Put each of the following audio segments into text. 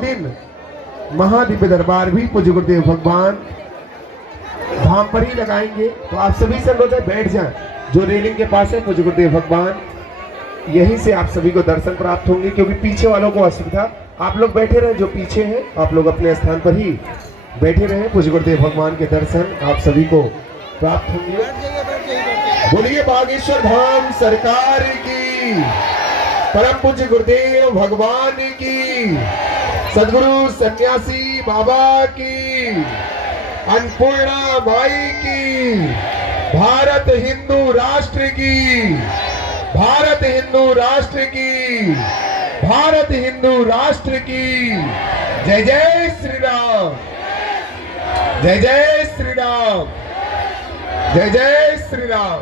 दिन महादिव्य दरबार भी पूज्य गुरुदेव भगवान धाम पर ही लगाएंगे। तो आप सभी से अनुरोध है बैठ जाएं। जो रेलिंग के पास है पूज्य गुरुदेव भगवान, यहीं से आप सभी को दर्शन प्राप्त होंगे, क्योंकि पीछे वालों को असुविधा। आप लोग बैठे रहे, जो पीछे हैं आप लोग अपने स्थान पर ही बैठे रहे। पूज्य गुरुदेव भगवान के दर्शन आप सभी को प्राप्त होंगे। बोलिए बागेश्वर धाम सरकार की, परम पूज्य गुरुदेव भगवान की, सदगुरु सन्यासी बाबा की, अन्नपूर्णा माई की, भारत हिंदू राष्ट्र की, भारत हिंदू राष्ट्र की, भारत हिंदू राष्ट्र की। जय जय श्री राम, जय जय श्री राम, जय जय श्री राम।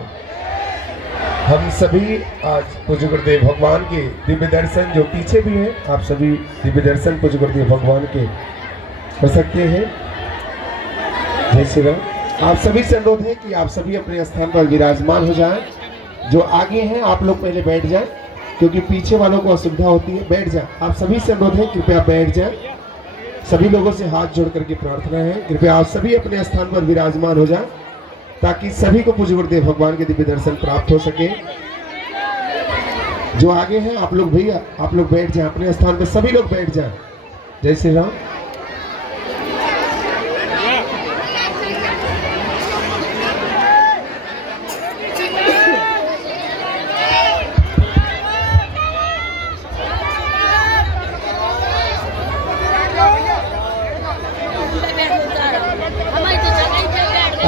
हम सभी आज पूज्य गुरुदेव भगवान के दिव्य दर्शन, जो पीछे भी हैं, आप सभी दिव्य दर्शन पूज्य गुरुदेव भगवान के कर सकते हैं। जय श्री राम। आप सभी से अनुरोध है कि आप सभी अपने स्थान पर विराजमान हो जाएं। जो आगे हैं आप लोग पहले बैठ जाएं, क्योंकि पीछे वालों को असुविधा होती है। बैठ जाएं। आप सभी से अनुरोध है कृपया बैठ जाएं। सभी लोगों से हाथ जोड़ करके प्रार्थना है, कृपया आप सभी अपने स्थान पर विराजमान हो जाएं, ताकि सभी को पूज्य गुरुदेव भगवान के दिव्य दर्शन प्राप्त हो सके। जो आगे हैं आप लोग भैया, आप लोग बैठ जाएं अपने स्थान पर, सभी लोग बैठ जाएं। जय श्री राम।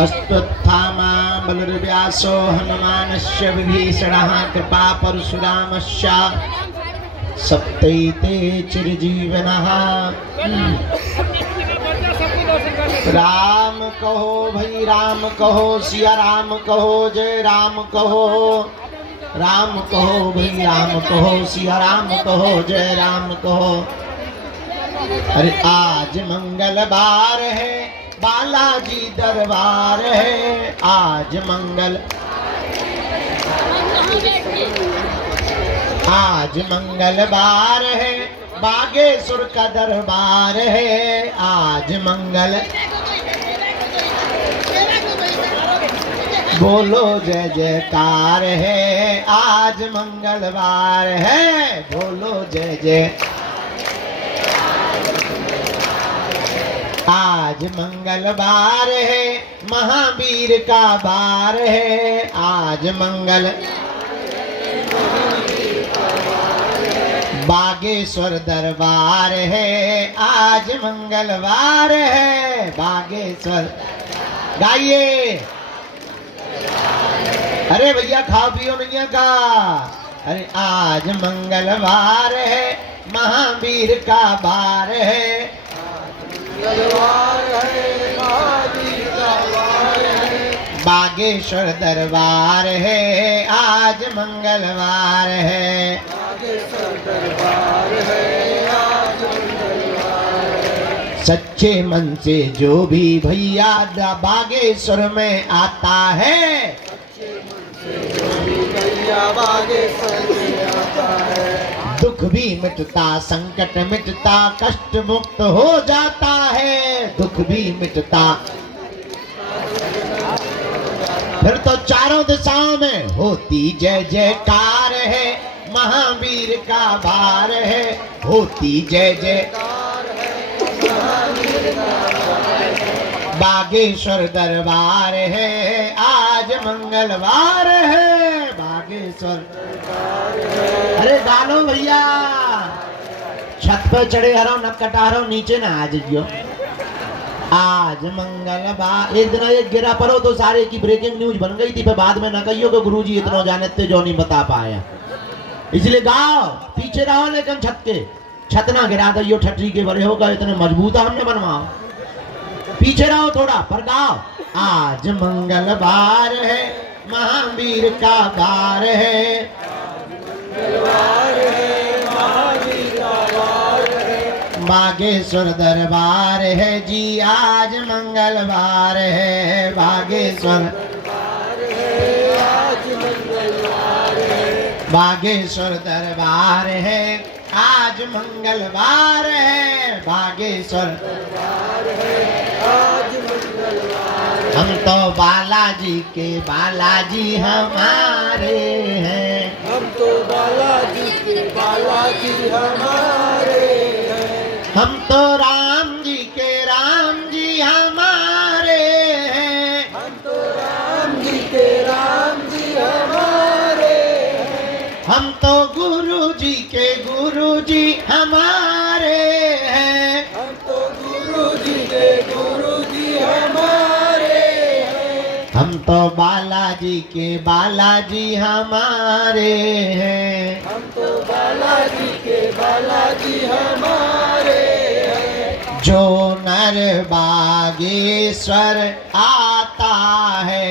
अश्वत्थामा बलर्व्यासो हनुमानस्य विभीषणः कृपा परशुरामस्य सप्तैते चिरजीवनः। राम कहो भाई राम कहो, सिया राम कहो, जय राम कहो। राम कहो भाई राम कहो, सिया राम कहो, जय राम कहो। अरे आज मंगलवार है, बालाजी दरबार है। आज मंगलवार है, बागेश्वर का दरबार है। आज बोलो जय जयकार है। आज मंगलवार है, बोलो जय जय। आज मंगलवार है, महावीर का बार है। आज बागेश्वर दरबार है। आज मंगलवार है, बागेश्वर। गाइए, अरे भैया खाओ पियो नहीं का। अरे आज मंगलवार है, महावीर का बार है। बागेश्वर दरबार है। आज मंगलवार है, बागेश्वर दरबार है। आज मंगलवार है। सच्चे मन से जो भी भैया बागेश्वर में आता है, सच्चे मन से जो भी भैया बागेश्वर में आता है, दुख भी मिटता, संकट मिटता, कष्ट मुक्त हो जाता है। दुख भी मिटता, फिर तो चारों दिशाओं में होती जय जयकार है। महावीर का बार है, होती जय जयकार है। महावीर का बार है, बागेश्वर दरबार है। आज मंगलवार है, बागेश्वर दरबार है। अरे गालो भैया, छत पे चढ़े हरो न कटा रहो, नीचे ना आ जाइयो। आज मंगलवार। एक दिन एक गिरा पड़ो तो सारे की ब्रेकिंग न्यूज बन गई थी, फिर बाद में न कहियो कि गुरुजी इतना जानते जो नहीं बता पाया। इसलिए गाओ, पीछे रहो, लेकिन छत ना गिरा दियो। ठटरी के बड़े होगा, इतने मजबूत हमने बनवाओ। पीछे रहो थोड़ा, पर गाओ। आज मंगलवार है, महावीर का बार है। बागेश्वर दरबार है जी, आज मंगलवार है। बागेश्वर बागेश्वर दरबार है, आज मंगलवार है। बागेश्वर हम तो बालाजी के बालाजी हमारे हैं। हम तो बालाजी के बालाजी हमारे हैं। हम तो राम जी के राम जी हमारे हैं। हम तो राम जी के राम जी हमारे हैं। हम तो गुरु जी के गुरु जी हमारे हैं। हम तो गुरु जी के गुरु जी हमारे हैं। हम तो बालाजी के बालाजी हमारे हैं। हम तो बालाजी के बालाजी हमारे हैं। जो नर बागेश्वर आता है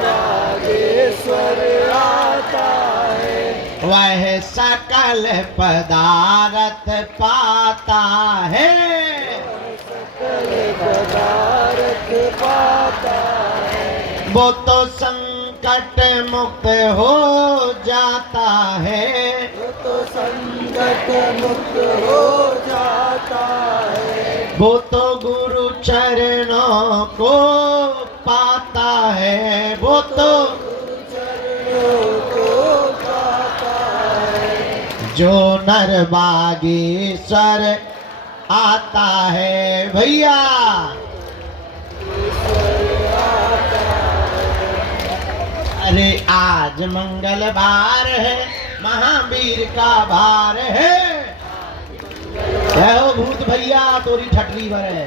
बागेश्वर आता है वह सकल पदार्थ पाता है। पदार्थ पाता है। वो तो संकट मुक्त हो जाता है। वो तो संकट मुक्त हो जाता है। वो तो गुरु चरणों को पाता है। वो तो को पाता है। जो नर बागेश्वर आता है भैया। अरे आज मंगलवार है महावीर का भार है। हो भूत भैया तोरी ठटरी भर है।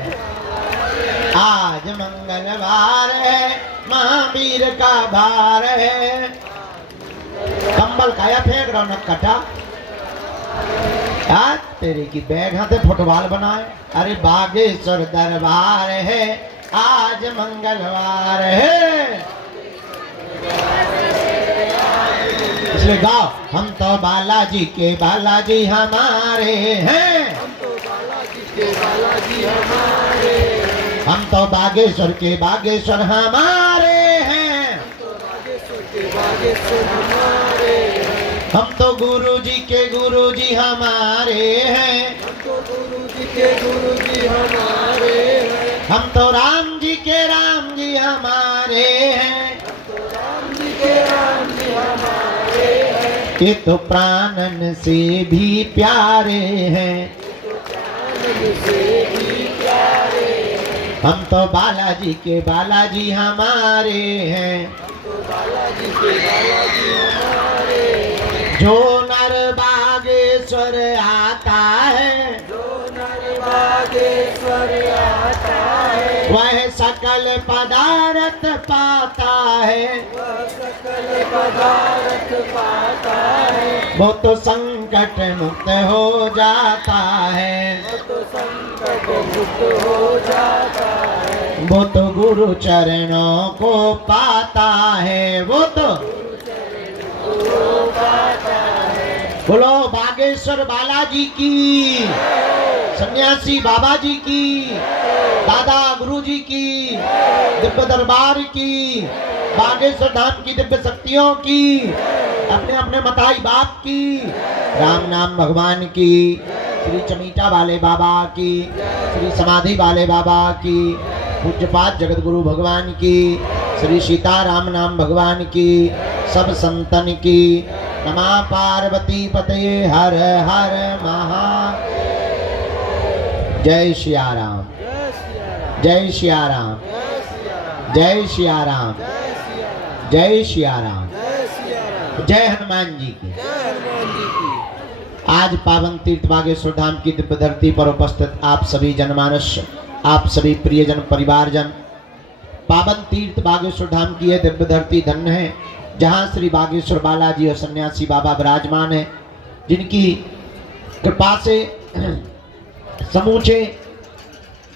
आज मंगलवार है महावीर का भार है। कंबल काया फेंक रहा न कटा आज तेरे की बैग हाथे फुटबॉल बनाए। अरे बागेश्वर दरबार है आज मंगलवार है। इसलिए गाओ हम तो बालाजी के बालाजी हमारे हैं। हम तो बालाजी के बालाजी हमारे हैं। हम तो बागेश्वर के बागेश्वर हमारे हैं। हम तो बागेश्वर के बागेश्वर हमारे हैं। हम तो गुरु जी के गुरु जी हमारे हैं। हम तो गुरु जी के गुरु जी हमारे हैं। हम तो राम जी के राम जी हमारे हैं। हम तो राम जी के राम जी हमारे हैं। ये तो प्राणन से भी प्यारे हैं। से भी प्यारे हैं। हम तो बालाजी के बालाजी हमारे हैं। हम तो बालाजी के बालाजी हमारे हैं। जो नर बागेश्वर आता है जो नर बागेश्वर आता है वह सकल पदार्थ पाता है। वह सकल पदार्थ पाता है। वो तो संकट मुक्त हो जाता है। वो तो संकट मुक्त हो जाता है। वो तो गुरु चरणों को पाता है। वो तो बोलो बागेश्वर बालाजी की, सन्यासी बाबा जी की, दादा गुरु जी की, दिव्य दरबार की, बागेश्वर धाम की दिव्य शक्तियों की, अपने अपने मताई बाप की, राम नाम भगवान की, श्री चमीटा वाले बाबा की, श्री समाधि वाले बाबा की, पूज्यपाद जगत गुरु भगवान की, श्री सीताराम नाम भगवान की, सब संतन की। नमः पार्वती पते हर हर महा। जय सिया राम, जय सिया राम, जय सिया राम, जय सिया राम, जय हनुमान जी की। आज पावन तीर्थ बागेश्वर धाम की दिव्य धरती पर उपस्थित आप सभी जनमानस, आप सभी प्रियजन परिवारजन, पावन तीर्थ बागेश्वर धाम की यह दिव्य धरती धन्य है जहाँ श्री बागेश्वर बालाजी और सन्यासी बाबा विराजमान है, जिनकी कृपा से समूचे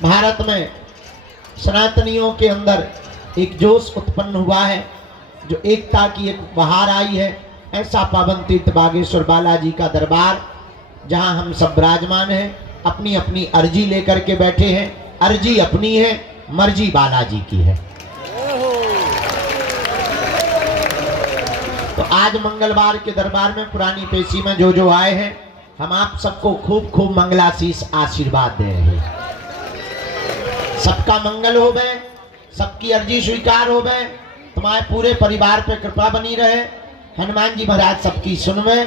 भारत में सनातनियों के अंदर एक जोश उत्पन्न हुआ है, जो एकता की एक बहार आई है। ऐसा पावन तीर्थ बागेश्वर बालाजी का दरबार जहां हम सब विराजमान हैं, अपनी अपनी अर्जी लेकर के बैठे हैं। अर्जी अपनी है, मर्जी बालाजी की है। तो आज मंगलवार के दरबार में पुरानी पेशी में जो जो आए हैं हम आप सबको खूब खूब मंगलाशीष आशीर्वाद दे रहे हैं। सबका मंगल हो गए, सबकी अर्जी स्वीकार हो गए, तुम्हारे पूरे परिवार पे कृपा बनी रहे, हनुमान जी महाराज सबकी सुनवे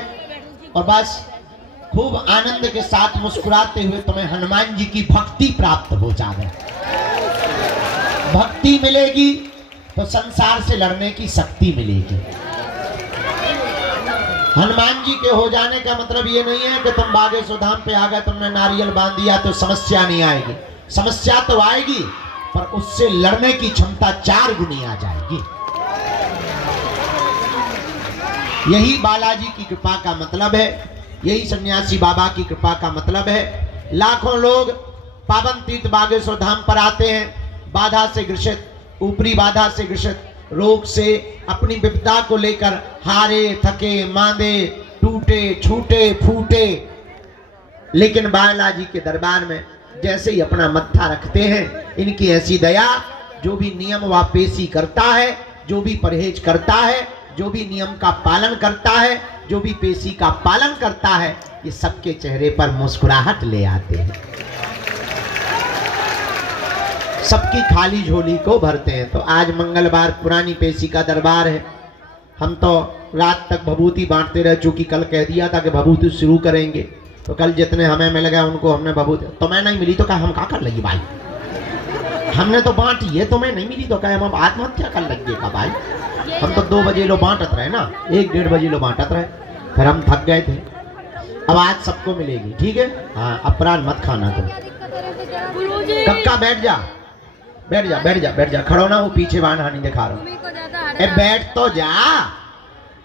और बस खूब आनंद के साथ मुस्कुराते हुए तुम्हें हनुमान जी की भक्ति प्राप्त हो जाए। भक्ति मिलेगी तो संसार से लड़ने की शक्ति मिलेगी। हनुमान जी के हो जाने का मतलब ये नहीं है कि तुम बागेश्वर धाम पे आ गए, तुमने नारियल बांध दिया तो समस्या नहीं आएगी। समस्या तो आएगी पर उससे लड़ने की क्षमता 4 गुनी आ जाएगी। यही बालाजी की कृपा का मतलब है, यही सन्यासी बाबा की कृपा का मतलब है। लाखों लोग पावन तीर्थ बागेश्वर धाम पर आते हैं, बाधा से ग्रसित, ऊपरी बाधा से ग्रसित, रोग से, अपनी विपदा को लेकर हारे थके मांदे, टूटे छूटे फूटे, लेकिन बालाजी के दरबार में जैसे ही अपना मत्था रखते हैं, इनकी ऐसी दया, जो भी नियम व पेशी करता है, जो भी परहेज करता है, जो भी नियम का पालन करता है, जो भी पेशी का पालन करता है, ये सबके चेहरे पर मुस्कुराहट ले आते हैं, सबकी खाली झोली को भरते हैं। तो आज मंगलवार पुरानी पेशी का दरबार है। हम तो रात तक भभूति बांटते रहे, चूंकि कल कह दिया था कि भभूति शुरू करेंगे, तो कल जितने हमें मिल गए उनको हमने भभूति, तुम्हें नहीं मिली तो कहा हम क्या कर लेंगे भाई, हमने तो बांटी है, तुम्हें नहीं मिली तो कहे हम आत्महत्या कर लेंगे का भाई। हम तो 2 बजे लो बांटत रहे ना, 1-1:30 बजे लो बांटत रहे, फिर हम थक गए थे। अब आज सबको मिलेगी, ठीक है? हाँ, अपराध मत खाना तुम। कक्का बैठ जा, बैठ जा, बैठ जा, बैठ जा, खड़ो ना हो, पीछे बाण हानि दिखा रहा हूँ। बैठ तो जा,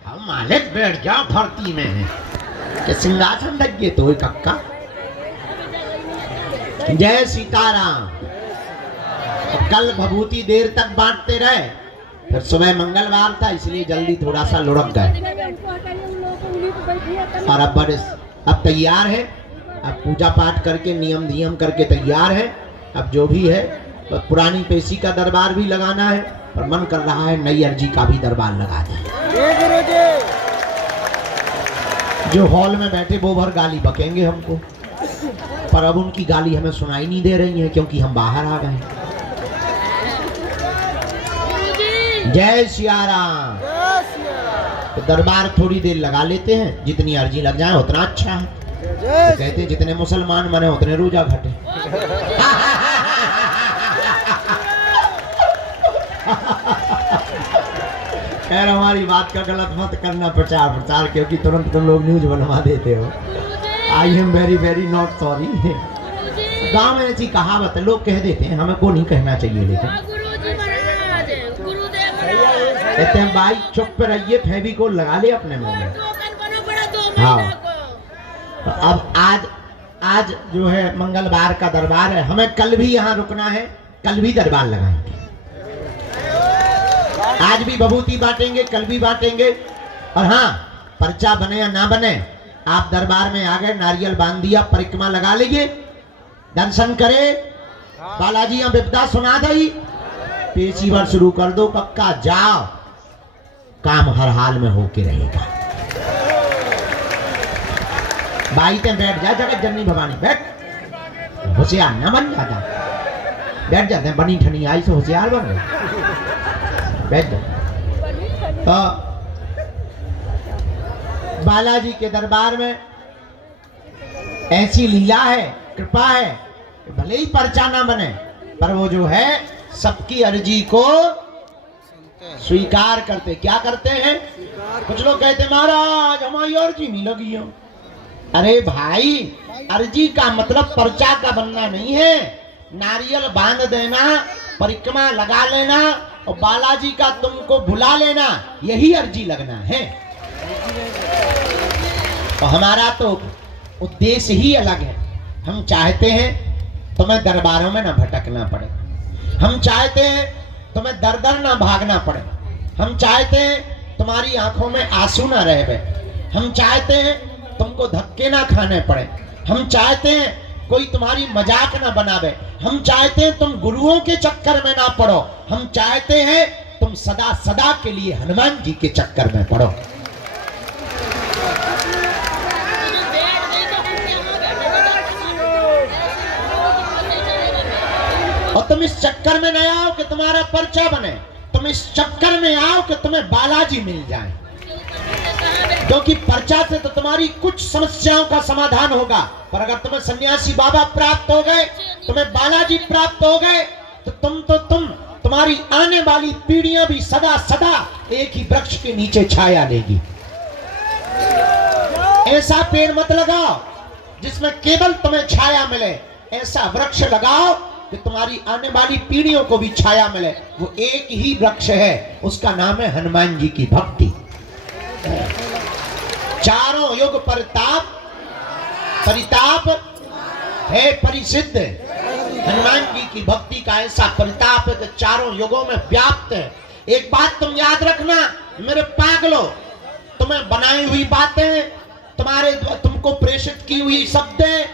हम मालिक बैठ जा, भर्ती में है कि सिंहासन लगे तो कक्का। जय सीताराम। कल भभूति देर तक बांटते रहे, फिर सुबह मंगलवार था इसलिए जल्दी थोड़ा सा लुढ़क गए, और अब तैयार है, अब पूजा पाठ करके नियम करके तैयार है। अब जो भी है, तो पुरानी पेशी का दरबार भी लगाना है, और मन कर रहा है नई अर्जी का भी दरबार लगा दें। जो हॉल में बैठे वो भर गाली बकेंगे हमको, पर अब उनकी गाली हमें सुनाई नहीं दे रही है क्योंकि हम बाहर आ गए। जय सिया राम। तो दरबार थोड़ी देर लगा लेते हैं, जितनी अर्जी लग जाए उतना अच्छा है। तो कहते हैं जितने मुसलमान बने उतने रोजा घटे। खैर हमारी बात का गलत मत करना प्रचार, क्योंकि तुरंत तुम लोग न्यूज बनवा देते हो। I am very very not sorry. गाँव में ऐसी कहावत है, लोग कह देते हैं, हमें को नहीं कहना चाहिए, लेकिन कहते हैं भाई चुप रहिए, फेविकोल लगा ले अपने मुंह में। हाँ, तो अब आज जो है मंगलवार का दरबार है, हमें कल भी यहाँ रुकना है, कल भी दरबार लगाएंगे। आज भी भभूति बांटेंगे, कल भी बांटेंगे। और हाँ, पर्चा बने या ना बने, आप दरबार में आ गए, नारियल बांध दिया, परिक्रमा लगा लीजिए, दर्शन करे, बालाजी यहाँ विपदा सुना दी, पेशी भर शुरू कर दो, पक्का जाओ, काम हर हाल में होके रहेगा। बाई ते बैठ जा, जगत जननी भवानी बैठ, होशियार न बन जाता, बैठ जाते हैं, बनी ठनी आई से होशियार बन गए, बैठ जा। तो बालाजी के दरबार में ऐसी लीला है, कृपा है, भले ही पर्चा ना बने, पर वो जो है सबकी अर्जी को स्वीकार करते। क्या करते हैं? कुछ लोग कहते महाराज हमारी अर्जी नहीं लगी हो। अरे भाई, अर्जी का मतलब पर्चा का बनना नहीं है, नारियल बांध देना, परिक्रमा लगा लेना और बालाजी का तुमको बुला लेना, यही अर्जी लगना है। तो हमारा तो उद्देश्य ही अलग है। हम चाहते हैं तुम्हें दरबारों में ना भटकना पड़े, हम चाहते हैं तुम्हें दर दर ना भागना पड़े, हम चाहते हैं तुम्हारी आंखों में आंसू ना रहे, हम चाहते हैं तुमको धक्के ना खाने पड़े, हम चाहते हैं कोई तुम्हारी मजाक ना बनावे, हम चाहते हैं तुम गुरुओं के चक्कर में ना पड़ो, हम चाहते हैं तुम सदा सदा के लिए हनुमान जी के चक्कर में पड़ो। और तुम इस चक्कर में न आओ कि तुम्हारा पर्चा बने, तुम इस चक्कर में आओ कि तुम्हें बालाजी मिल जाए, क्योंकि पर्चा से तो तुम्हारी कुछ समस्याओं का समाधान होगा, पर अगर तुम्हें सन्यासी बाबा प्राप्त हो गए, तुम्हें बालाजी प्राप्त हो गए, तो तुम्हारी आने वाली पीढ़ियां भी सदा सदा एक ही वृक्ष के नीचे छाया लेगी। ऐसा पेड़ मत लगाओ जिसमें केवल तुम्हें छाया मिले, ऐसा वृक्ष लगाओ कि तुम्हारी आने वाली पीढ़ियों को भी छाया मिले। वो एक ही वृक्ष है, उसका नाम है हनुमान जी की भक्ति। चारों युग परिताप है परिसिद्ध। हनुमान जी की भक्ति का ऐसा परिताप है कि चारों युगों में व्याप्त है। एक बात तुम याद रखना मेरे पागलो, तुम्हें बनाई हुई बातें, तुमको प्रेषित की हुई शब्दें,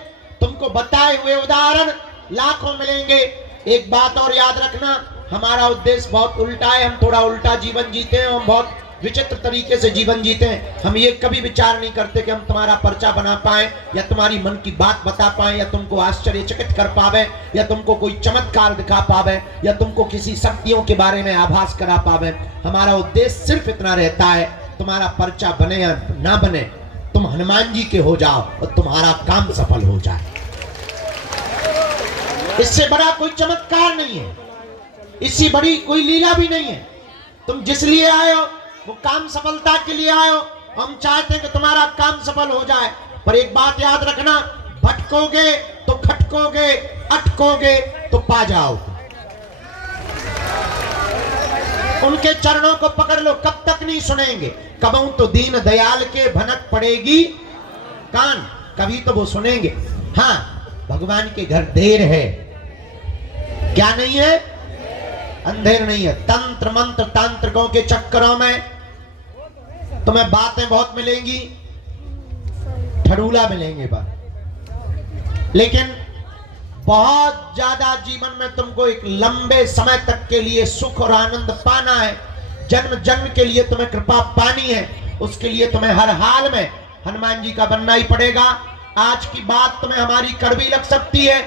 तुमको बताए हुए उदाहरण लाखों मिलेंगे। एक बात और याद रखना, हमारा उद्देश्य बहुत उल्टा है, हम थोड़ा उल्टा जीवन जीते हैं, हम बहुत विचित्र तरीके से जीवन जीते हैं। हम ये कभी विचार नहीं करते कि हम तुम्हारा पर्चा बना पाए, या तुम्हारी मन की बात बता पाए, या तुमको आश्चर्यचकित कर पावे, या तुमको कोई चमत्कार दिखा पावे, या तुमको किसी शक्तियों के बारे में आभास करा पावे। हमारा उद्देश्य सिर्फ इतना रहता है, तुम्हारा पर्चा बने या ना बने, तुम हनुमान जी के हो जाओ और तुम्हारा काम सफल हो जाए। इससे बड़ा कोई चमत्कार नहीं है, इससे बड़ी कोई लीला भी नहीं है। तुम जिस लिए आए हो वो काम सफलता के लिए आए हो। हम चाहते हैं कि तुम्हारा काम सफल हो जाए, पर एक बात याद रखना, भटकोगे तो खटकोगे, अटकोगे तो पा जाओगे। उनके चरणों को पकड़ लो, कब तक नहीं सुनेंगे। कबहू तो दीन दयाल के भनक पड़ेगी कान, कभी तो वो सुनेंगे। हाँ, भगवान के घर देर है, क्या नहीं है, अंधेर नहीं है। तंत्र मंत्र तांत्रिकों के चक्करों में तुम्हें बातें बहुत मिलेंगी, ठड़ूला मिलेंगे बात, लेकिन बहुत ज्यादा जीवन में तुमको एक लंबे समय तक के लिए सुख और आनंद पाना है, जन्म जन्म के लिए तुम्हें कृपा पानी है, उसके लिए तुम्हें हर हाल में हनुमान जी का बनना ही पड़ेगा। आज की बात तुम्हें हमारी कड़वी लग सकती है,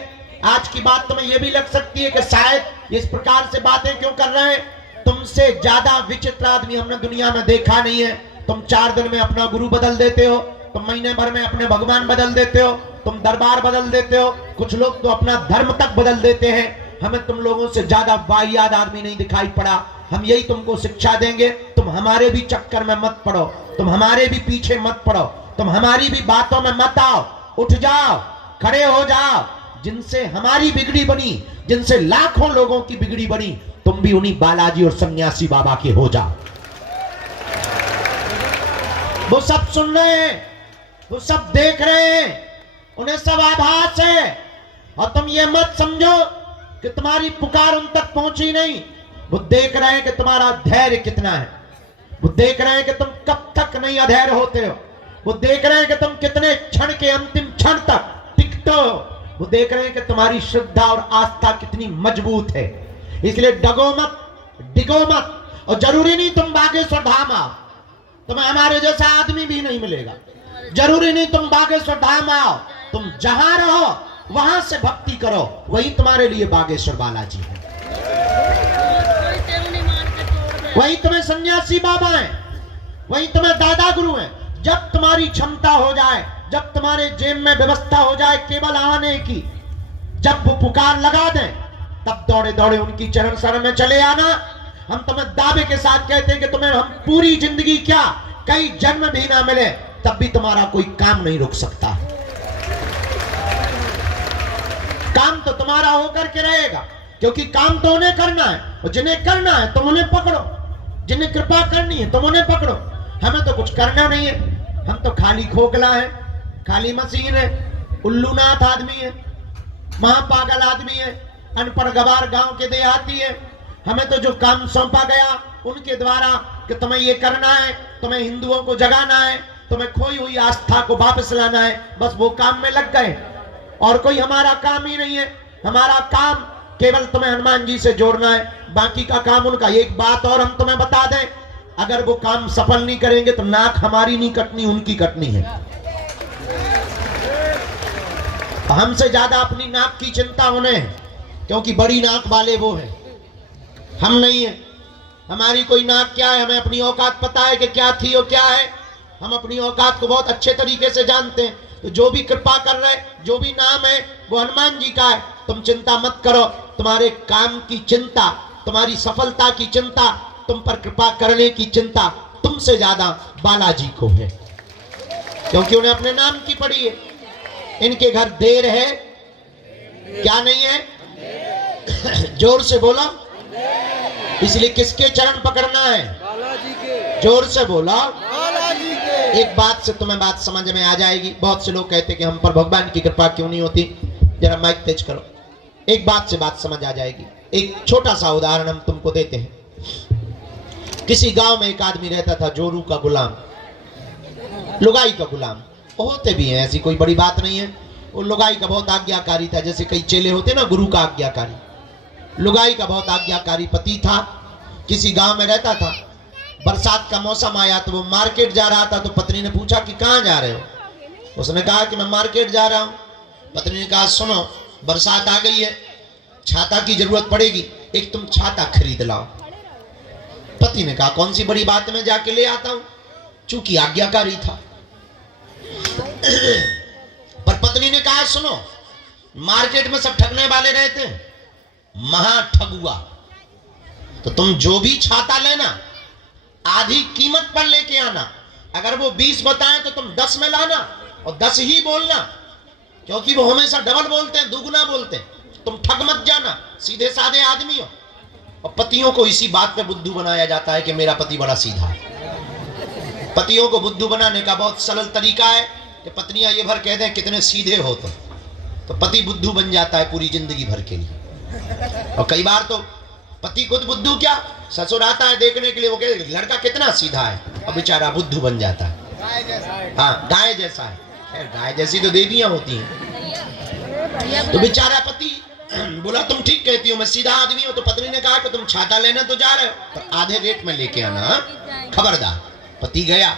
आज की बात तुम्हें यह भी लग सकती है कि शायद इस प्रकार से बातें क्यों कर रहे हैं। तुमसे ज्यादा विचित्र आदमी हमने दुनिया में देखा नहीं है। तुम 4 दिन में अपना गुरु बदल देते हो, तुम महीने भर में अपने भगवान बदल देते हो, तुम दरबार बदल देते हो, कुछ लोग तो अपना धर्म तक बदल देते हैं। हमें तुम लोगों से ज्यादा वाहियात आदमी नहीं दिखाई पड़ा। हम यही तुमको शिक्षा देंगे, तुम हमारे भी चक्कर में मत पड़ो, तुम हमारे भी पीछे मत पड़ो, तुम हमारी भी बातों में मत आओ। उठ जाओ, खड़े हो जाओ। जिनसे हमारी बिगड़ी बनी, जिनसे लाखों लोगों की बिगड़ी बनी, तुम भी उन्हीं बालाजी और सन्यासी बाबा के हो जाओ। वो सब सुन रहे हैं, वो सब देख रहे हैं, उन्हें सब आभास है। और तुम ये मत समझो कि तुम्हारी पुकार उन तक पहुंची नहीं। वो देख रहे हैं कि तुम्हारा धैर्य कितना है, वो देख रहे हैं कि तुम कब तक नहीं अधैर्य होते हो, वो देख रहे हैं कि तुम कितने क्षण के अंतिम क्षण तक टिकते हो, वो देख रहे हैं कि तुम्हारी श्रद्धा और आस्था कितनी मजबूत है। इसलिए डगो मत, डिगो मत। और जरूरी नहीं तुम बागेश्वर धाम आओ, तुम्हें हमारे जैसा आदमी भी नहीं मिलेगा। जरूरी नहीं तुम बागेश्वर धाम आओ, तुम जहां रहो वहां से भक्ति करो, वही तुम्हारे लिए बागेश्वर बालाजी है, वही तुम्हें सन्यासी बाबा है, वही तुम्हें दादा गुरु है। जब तुम्हारी क्षमता हो जाए, जब तुम्हारे जेब में व्यवस्था हो जाए केवल आने की, जब वो पुकार लगा दें, तब दौड़े दौड़े उनकी चरण शरण में चले आना। हम तुम्हें दावे के साथ कहते हैं कि तुम्हें हम पूरी जिंदगी क्या, कई जन्म भी ना मिले, तब भी तुम्हारा कोई काम नहीं रुक सकता। काम तो तुम्हारा होकर के रहेगा, क्योंकि काम तो उन्हें करना है, और जिन्हें करना है तुम उन्हें पकड़ो, जिन्हें कृपा करनी है तुम उन्हें पकड़ो। हमें तो कुछ करना नहीं है, हम तो खाली खोखला है, खाली मशीन है, उल्लूनाथ आदमी है, महापागल आदमी है, अनपढ़ गवार गांव के देहाती है। हमें तो जो काम सौंपा गया उनके द्वारा कि तुम्हें ये करना है, तुम्हें हिंदुओं को जगाना है, तुम्हें खोई हुई आस्था को वापस लाना है, बस वो काम में लग गए। और कोई हमारा काम ही नहीं है। हमारा काम केवल तुम्हें हनुमान जी से जोड़ना है, बाकी का काम उनका। एक बात और हम तुम्हें बता दें, अगर वो काम सफल नहीं करेंगे तो नाक हमारी नहीं कटनी, उनकी कटनी है। हमसे ज्यादा अपनी नाक की चिंता उन्हें है, क्योंकि बड़ी नाक वाले वो हैं, हम नहीं है। हमारी कोई नाक क्या है, हमें अपनी औकात पता है कि क्या थी और क्या है। हम अपनी औकात को बहुत अच्छे तरीके से जानते हैं। तो जो भी कृपा कर रहे, जो भी नाम है वो हनुमान जी का है। तुम चिंता मत करो, तुम्हारे काम की चिंता, तुम्हारी सफलता की चिंता, तुम पर कृपा करने की चिंता तुमसे ज्यादा बालाजी को है, क्योंकि उन्हें अपने नाम की पड़ी है। इनके घर देर है, क्या नहीं है? जोर से बोला। इसलिए किसके चरण पकड़ना है? बालाजी के। जोर से बोला। बालाजी के। एक बात से तुम्हें बात समझ में आ जाएगी। बहुत से लोग कहते हैं कि हम पर भगवान की कृपा क्यों नहीं होती। जरा माइक तेज करो, एक बात से बात समझ आ जाएगी। एक छोटा सा उदाहरण हम तुमको देते हैं। किसी गांव में एक आदमी रहता था, जोरू का गुलाम, लुगाई का गुलाम। होते भी हैं, ऐसी कोई बड़ी बात नहीं है। वो लुगाई का बहुत आज्ञाकारी था, जैसे कई चेले होते ना गुरु का आज्ञाकारी। लुगाई का बहुत आज्ञाकारी पति था। किसी गांव में रहता था। बरसात का मौसम आया तो वो मार्केट जा रहा था। तो पत्नी ने पूछा कि कहाँ जा रहे हो? उसने कहा कि मैं मार्केट जा रहा हूँ। पत्नी ने कहा सुनो, बरसात आ गई है, छाता की जरूरत पड़ेगी, एक तुम छाता खरीद लाओ। पति ने कहा कौन सी बड़ी बात, मैं जाके ले आता हूं। चूंकि आज्ञाकारी था। पर पत्नी ने कहा सुनो, मार्केट में सब ठगने वाले रहते हैं, महा ठगुआ, तो तुम जो भी छाता लेना आधी कीमत पर लेके आना। अगर वो 20 बताएं तो तुम 10 में लाना और 10 ही बोलना, क्योंकि वो हमेशा डबल बोलते हैं, दुगुना बोलते हैं। तुम ठग मत जाना, सीधे साधे आदमी हो। और पतियों को इसी बात पे बुद्धू बनाया जाता है कि मेरा पति बड़ा सीधा है। पतियों को बुद्धू बनाने का बहुत सरल तरीका है कि पत्नियां ये भर कह दें कितने सीधे हो तुम, तो पति बुद्धू बन जाता है पूरी जिंदगी भर के लिए। और कई बार तो पति खुद बुद्धू, क्या ससुर आता है देखने के लिए, वो कहते लड़का कितना सीधा है, और बेचारा बुद्धू बन जाता है। हाँ, गाय जैसा है। खैर गाय जैसी तो देवियां होती हैं। तो बेचारा पति बोला तुम ठीक कहती हो, मैं सीधा आदमी हूं। तो पत्नी ने कहा कि तुम छाता लेना तो जा रहे हो, पर आधे रेट में लेके आना, खबरदार। पति गया,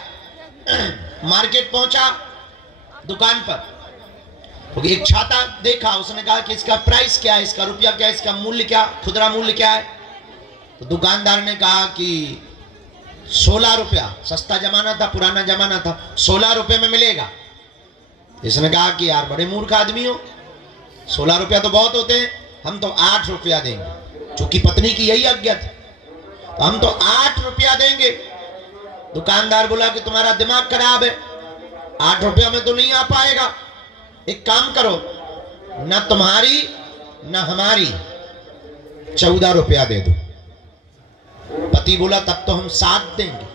मार्केट पहुंचा, दुकान पर तो एक छाता देखा। उसने कहा कि इसका प्राइस क्या है, इसका रुपया क्या है, इसका मूल्य क्या, खुदरा मूल्य क्या है? तो दुकानदार ने कहा कि 16 रुपया। सस्ता जमाना था, पुराना जमाना था, 16 रुपये में मिलेगा। इसने कहा कि यार बड़े मूर्ख आदमी हो, 16 रुपया तो बहुत होते हैं, हम तो 8 रुपया देंगे। चूंकि पत्नी की यही आज्ञा थी, तो हम तो 8 रुपया देंगे। दुकानदार बोला कि तुम्हारा दिमाग खराब है, 8 रुपया में तो नहीं आ पाएगा। एक काम करो, न तुम्हारी न हमारी 14 रुपया दे दो। पति बोला तब तो हम 7 देंगे।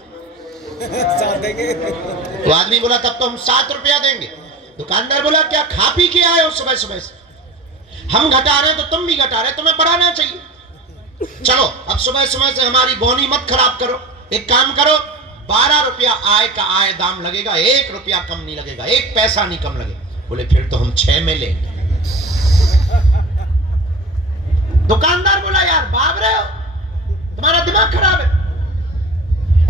तो आदमी बोला तब तो हम 7 रुपया देंगे। दुकानदार बोला क्या खा पी के आए हो सुबह सुबह से? हम घटा रहे तो तुम भी घटा रहे, तुम्हें बढ़ाना चाहिए। चलो अब सुबह सुबह से हमारी बोनी मत खराब करो। एक काम करो, 12 रुपया आय का आय दाम लगेगा, 1 रुपया कम नहीं लगेगा, 1 पैसा नहीं कम लगेगा। बोले फिर तो हम 6 में लेंगे। दुकानदार बोला यार बाप रहे हो, तुम्हारा दिमाग खराब है,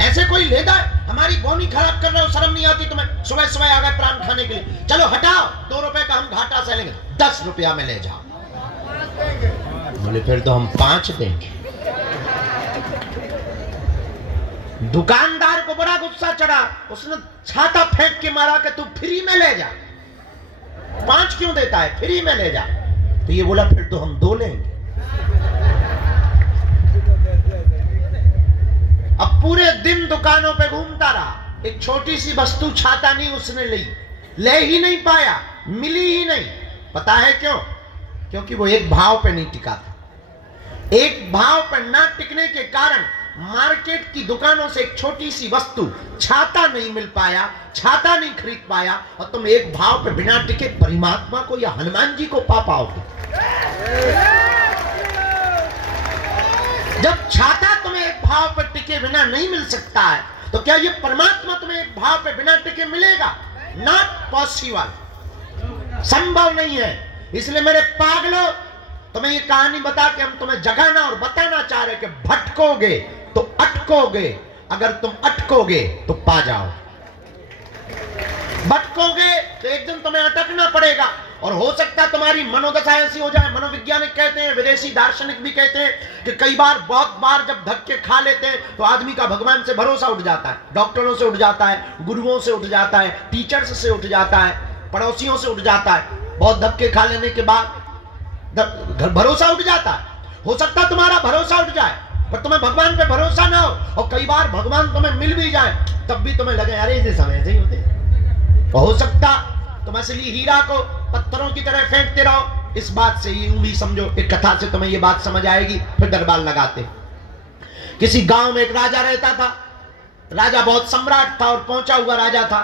ऐसे कोई लेता है? हमारी बोनी खराब कर रहे हो, शर्म नहीं आती तुम्हें? सुबह सुबह आ गए प्राण खाने के लिए। चलो हटाओ, 2 रुपए का हम घाटा से लेंगे, 10 रुपया में ले जाओ। बोले फिर तो हम 5 देंगे। दुकानदार को बड़ा गुस्सा चढ़ा, उसने छाता फेंक के मारा कि तू फ्री में ले जा, 5 क्यों देता है, फ्री में ले जा। तो ये बोला फिर तो हम 2 लेंगे। अब पूरे दिन दुकानों पे घूमता रहा, एक छोटी सी वस्तु छाता नहीं उसने ले ही नहीं पाया, मिली ही नहीं। पता है क्यों? क्योंकि वो एक भाव पे नहीं टिका था। एक भाव पर ना टिकने के कारण मार्केट की दुकानों से एक छोटी सी वस्तु छाता नहीं मिल पाया, छाता नहीं खरीद पाया, और तुम एक भाव पे बिना टिके परमात्मा को या हनुमान जी को पा पाओगे। जब छाता तुम्हें एक भाव पर टिके बिना नहीं मिल सकता है, तो क्या ये परमात्मा तुम्हें एक भाव पे बिना टिके मिलेगा? नॉट पॉसिबल, संभव नहीं है। इसलिए मेरे पागलों, तुम्हें ये कहानी बता के हम तुम्हें जगाना और बताना चाह रहे कि भटकोगे तो अटकोगे, अगर तुम अटकोगे तो पा जाओ। भटकोगे तो एक दिन तुम्हें अटकना पड़ेगा, और हो सकता है तुम्हारी मनोदशा ऐसी हो जाए। मनोवैज्ञानिक कहते हैं, विदेशी दार्शनिक भी कहते हैं कि कई बार, बहुत बार जब धक्के खा लेते हैं तो आदमी का भगवान से भरोसा उठ जाता है, डॉक्टरों से उठ जाता है, गुरुओं से उठ जाता है, टीचर्स से उठ जाता है, पड़ोसियों से उठ जाता है। बहुत धक्के खा लेने के बाद भरोसा उठ जाता है। हो सकता है तुम्हारा भरोसा उठ जाए, पर तुम्हें भगवान पे भरोसा ना हो, और कई बार भगवान तुम्हें मिल भी जाए तब भी तुम्हें लगे अरे इसे समय से ही होते। हो सकता तुम असली हीरा को पत्थरों की तरह फेंकते रहो। इस बात से यूं भी समझो, एक कथा से तुम्हें ये बात समझ आएगी, फिर दरबार लगाते। किसी गांव में एक राजा रहता था। राजा बहुत सम्राट था और पहुंचा हुआ राजा था।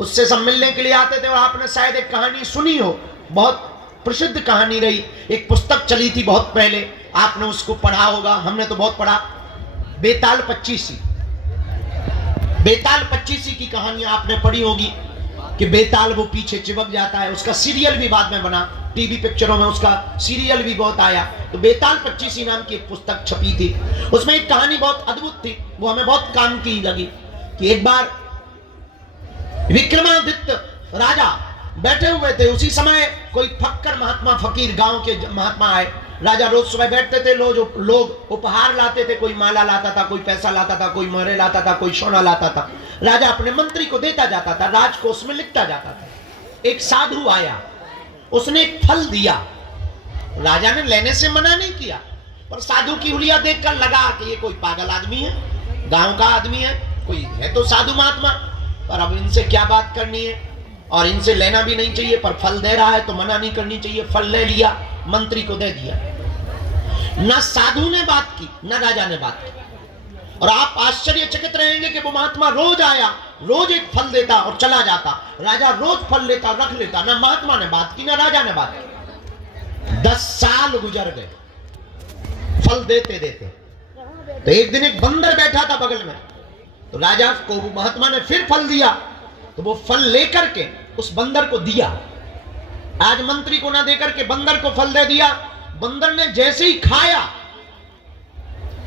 उससे सब मिलने के लिए आते थे। और आपने शायद एक कहानी सुनी हो, बहुत प्रसिद्ध कहानी रही, एक पुस्तक चली थी बहुत पहले, आपने उसको पढ़ा होगा, हमने तो बहुत पढ़ा, बेताल पच्चीसी। बेताल पच्चीसी की कहानी आपने पढ़ी होगी कि बेताल वो पीछे चिपक जाता है। उसका सीरियल भी बाद में बना, टीवी पिक्चरों में उसका सीरियल भी बहुत आया। तो बेताल पच्चीसी नाम की एक पुस्तक छपी थी। उसमें एक कहानी बहुत अद्भुत थी, वो हमें बहुत काम की लगी कि एक बार विक्रमादित्य राजा बैठे हुए थे। उसी समय कोई फक्कर महात्मा, फकीर, गांव के महात्मा आए। राजा रोज सुबह बैठते थे, लोग उपहार लाते थे, कोई माला लाता था, कोई पैसा लाता था, कोई मोहरे लाता था, कोई सोना लाता था। राजा अपने मंत्री को देता जाता था, राजकोष में लिखता जाता था। एक साधु आया, उसने एक फल दिया। राजा ने लेने से मना नहीं किया, पर साधु की हुलिया देखकर लगा कि ये कोई पागल आदमी है, गांव का आदमी है, कोई है तो साधु महात्मा, पर अब इनसे क्या बात करनी है, और इनसे लेना भी नहीं चाहिए, पर फल दे रहा है तो मना नहीं करनी चाहिए। फल ले लिया, मंत्री को दे दिया। न साधु ने बात की, न राजा ने बात की। और आप आश्चर्यचकित रहेंगे कि वो महात्मा रोज आया, रोज एक फल देता और चला जाता। राजा रोज फल लेता, रख लेता। न महात्मा ने बात की, न राजा ने बात की। 10 साल गुजर गए फल देते देते। तो एक दिन एक बंदर बैठा था बगल में, तो राजा को वो महात्मा ने फिर फल दिया, तो वो फल लेकर के उस बंदर को दिया। आज मंत्री को ना देकर के बंदर को फल दे दिया। बंदर ने जैसे ही खाया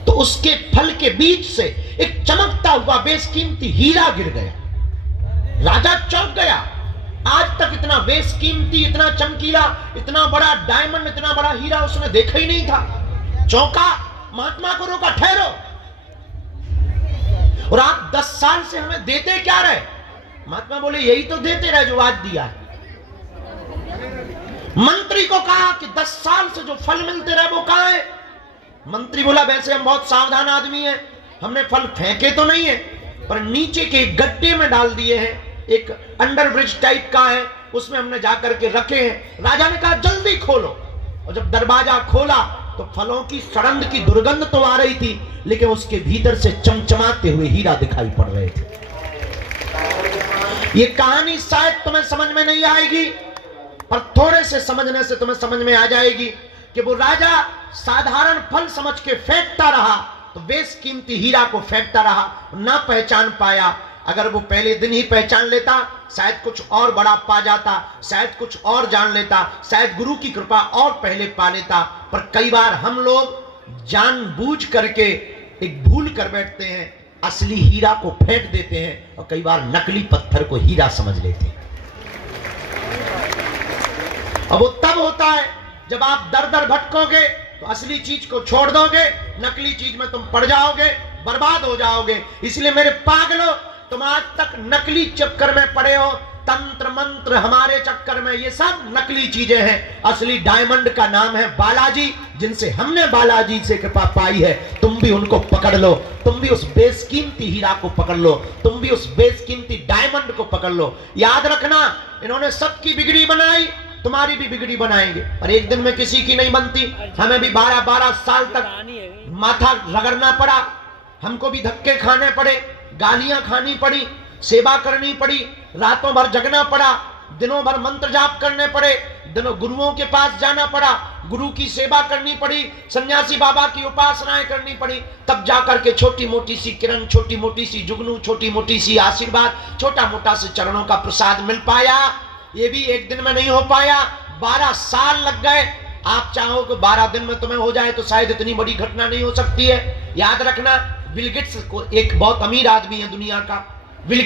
तो उसके फल के बीच से एक चमकता हुआ बेशकीमती हीरा गिर गया। राजा चौंक गया। आज तक इतना बेशकीमती, इतना चमकीला, इतना बड़ा डायमंड, इतना बड़ा हीरा उसने देखा ही नहीं था। चौंका, महात्मा को रोका, ठहरो, और आप 10 साल से हमें देते क्या रहे? महात्मा बोले यही तो देते रहे जो आज दिया है। मंत्री को कहा कि 10 साल से जो फल मिलते रहे वो कहां है? मंत्री बोला वैसे हम बहुत सावधान आदमी हैं, हमने फल फेंके तो नहीं है, पर नीचे के गड्ढे में डाल दिए हैं, एक अंडरब्रिज टाइप का है, उसमें हमने जाकर के रखे हैं। राजा ने कहा जल्दी खोलो, और जब दरवाजा खोला तो फलों की सड़ंद की दुर्गंध तो आ रही थी, लेकिन उसके भीतर से चमचमाते हुए हीरा दिखाई पड़ रहे थे। ये कहानी शायद तुम्हें समझ में नहीं आएगी, पर थोड़े से समझने से तुम्हें समझ में आ जाएगी कि वो राजा साधारण फल समझ के फेंकता रहा, तो बेशकीमती हीरा को फेंकता रहा, ना पहचान पाया। अगर वो पहले दिन ही पहचान लेता, शायद कुछ और बड़ा पा जाता, शायद कुछ और जान लेता, शायद गुरु की कृपा और पहले पा लेता। पर कई बार हम लोग जानबूझ करके एक भूल कर बैठते हैं, असली हीरा को फेंक देते हैं, और कई बार नकली पत्थर को हीरा समझ लेते हैं। अब वो तब होता है जब आप दर दर भटकोगे तो असली चीज को छोड़ दोगे, नकली चीज में तुम पड़ जाओगे, बर्बाद हो जाओगे। इसलिए मेरे पागलों, तुम आज तक नकली चक्कर में पड़े हो, तंत्र मंत्र हमारे चक्कर में, ये सब नकली चीजें हैं। असली डायमंड का नाम है बालाजी, जिनसे हमने बालाजी से कृपा पाई है। तुम भी उनको पकड़ लो, तुम भी उस बेशकीमती हीरा को पकड़ लो, तुम भी उस बेशकीमती डायमंड को पकड़ लो। याद रखना, इन्होंने सबकी बिगड़ी बनाई, तुम्हारी भी बिगड़ी बनाएंगे, और एक दिन में किसी की नहीं बनती। हमें भी 12-12 साल तक माथा रगड़ना पड़ा, हमको भी धक्के खाने पड़े, गालियां खानी पड़ी, सेवा करनी पड़ी, रातों भर जगना पड़ा, दिनों भर मंत्र जाप करने पड़े, दिनों गुरुओं के पास जाना पड़ा, गुरु की सेवा करनी पड़ी, सन्यासी बाबा की उपासनाएं करनी पड़ी, तब जाकर के छोटी मोटी सी किरण, छोटी मोटी सी जुगनू, छोटी मोटी सी आशीर्वाद, छोटा मोटा से चरणों का प्रसाद मिल पाया। ये भी एक दिन में नहीं हो पाया, 12 साल लग गए। आप चाहो कि 12 दिन में तुम्हें हो जाए तो शायद इतनी बड़ी घटना नहीं हो सकती है। याद रखना, बिल गेट्स को एक बहुत अमीर आदमी है दुनिया का,